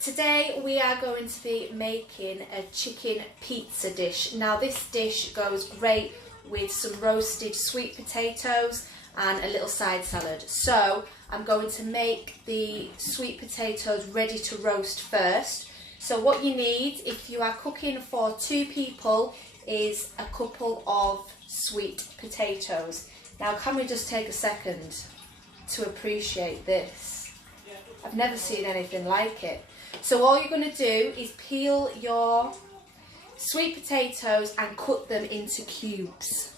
Today we are going to be making a chicken pizza dish. Now this dish goes great with some roasted sweet potatoes and a little side salad. So I'm going to make the sweet potatoes ready to roast first. So what you need, if you are cooking for 2 people, is a couple of sweet potatoes. Now can we just take a second to appreciate this? I've never seen anything like it. So all you're going to do is peel your sweet potatoes and cut them into cubes.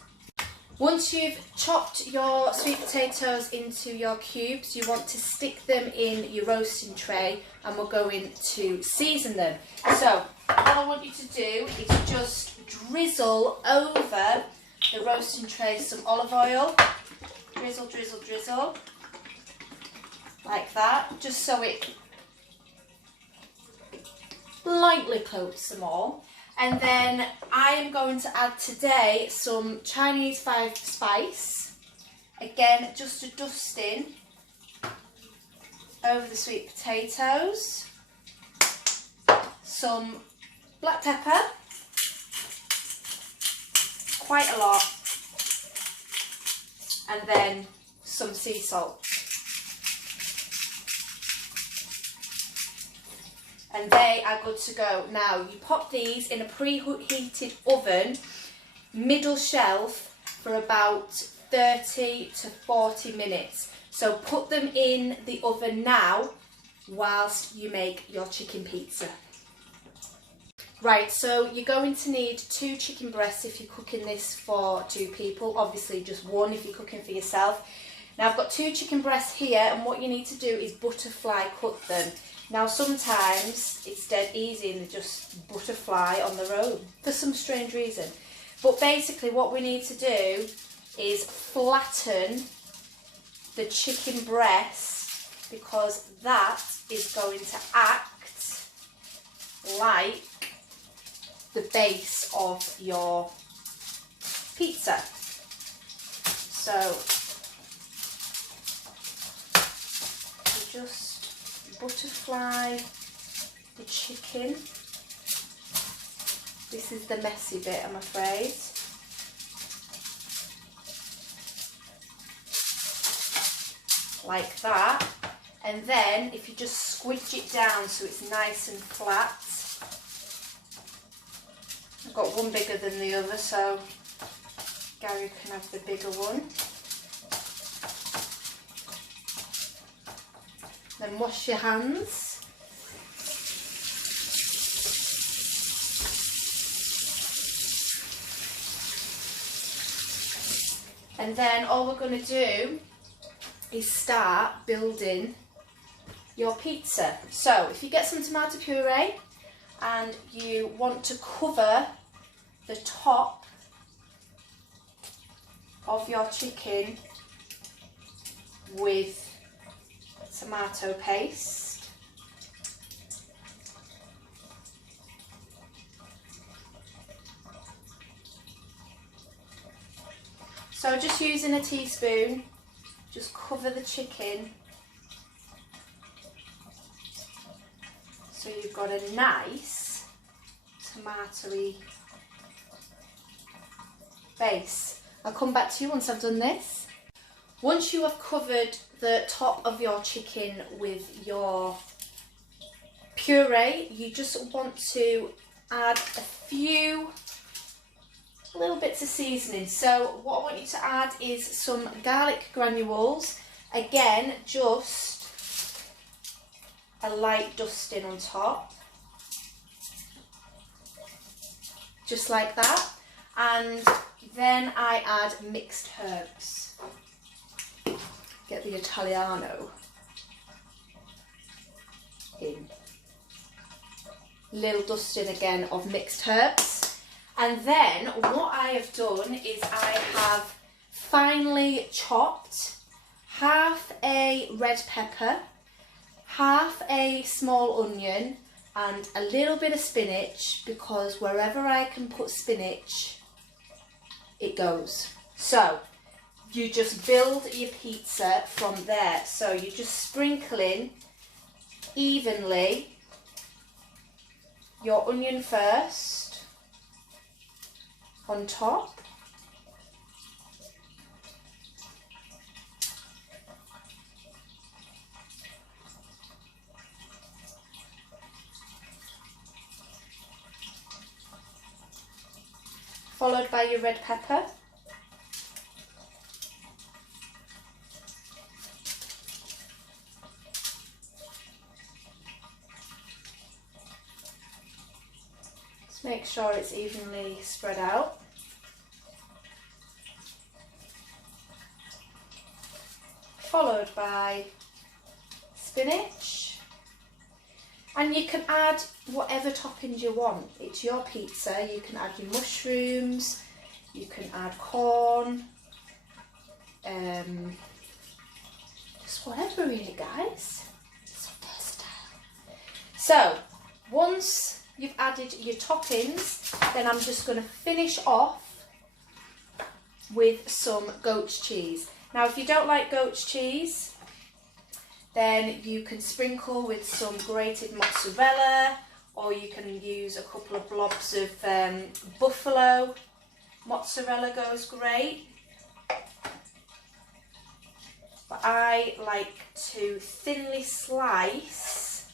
Once you've chopped your sweet potatoes into your cubes, you want to stick them in your roasting tray and we're going to season them. So what I want you to do is just drizzle over the roasting tray some olive oil. Drizzle, drizzle, drizzle. Like that, just so it lightly coats them all. And then I am going to add today some Chinese 5 spice. Again, just a dusting over the sweet potatoes. Some black pepper, quite a lot. And then some sea salt. And they are good to go. Now you pop these in a preheated oven, middle shelf, for about 30 to 40 minutes. So put them in the oven now whilst you make your chicken pizza. Right, so you're going to need 2 chicken breasts if you're cooking this for 2 people. Obviously just 1 if you're cooking for yourself. Now I've got 2 chicken breasts here, and what you need to do is butterfly cut them. Now sometimes it's dead easy and they just butterfly on their own for some strange reason. But basically what we need to do is flatten the chicken breast, because that is going to act like the base of your pizza. So you just butterfly the chicken. This is the messy bit, I'm afraid. Like that. And then if you just squidge it down so it's nice and flat. I've got one bigger than the other, so Gary can have the bigger one. Then wash your hands. And then all we're going to do is start building your pizza. So if you get some tomato puree and you want to cover the top of your chicken with tomato paste. So just using a teaspoon, just cover the chicken so you've got a nice tomatoey base. I'll come back to you once I've done this. Once you have covered the top of your chicken with your puree, you just want to add a few little bits of seasoning. So what I want you to add is some garlic granules. Again, just a light dusting on top. Just like that. And then I add mixed herbs. Get the Italiano in. Little dusting again of mixed herbs. And then what I have done is I have finely chopped half a red pepper, half a small onion, and a little bit of spinach, because wherever I can put spinach, it goes. So you just build your pizza from there. So you're just sprinkling evenly your onion first on top. Followed by your red pepper. Just make sure it's evenly spread out. Followed by spinach. And you can add whatever toppings you want. It's your pizza. You can add your mushrooms, you can add corn, just whatever really, guys. It's versatile. So, once you've added your toppings, then I'm just going to finish off with some goat's cheese. Now, if you don't like goat's cheese, then you can sprinkle with some grated mozzarella, or you can use a couple of blobs of buffalo. Mozzarella goes great. But I like to thinly slice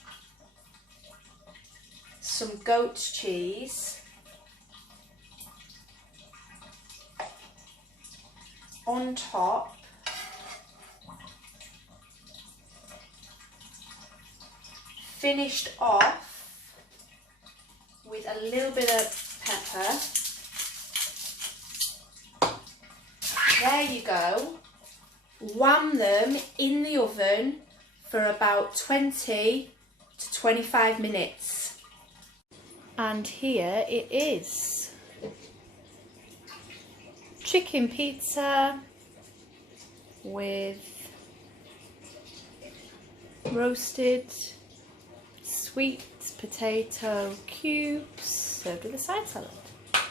some goat's cheese on top finished off with a little bit of pepper. There you go. Wham them in the oven for about 20 to 25 minutes. And here it is. Chicken pizza with roasted sweet potato cubes served with a side salad.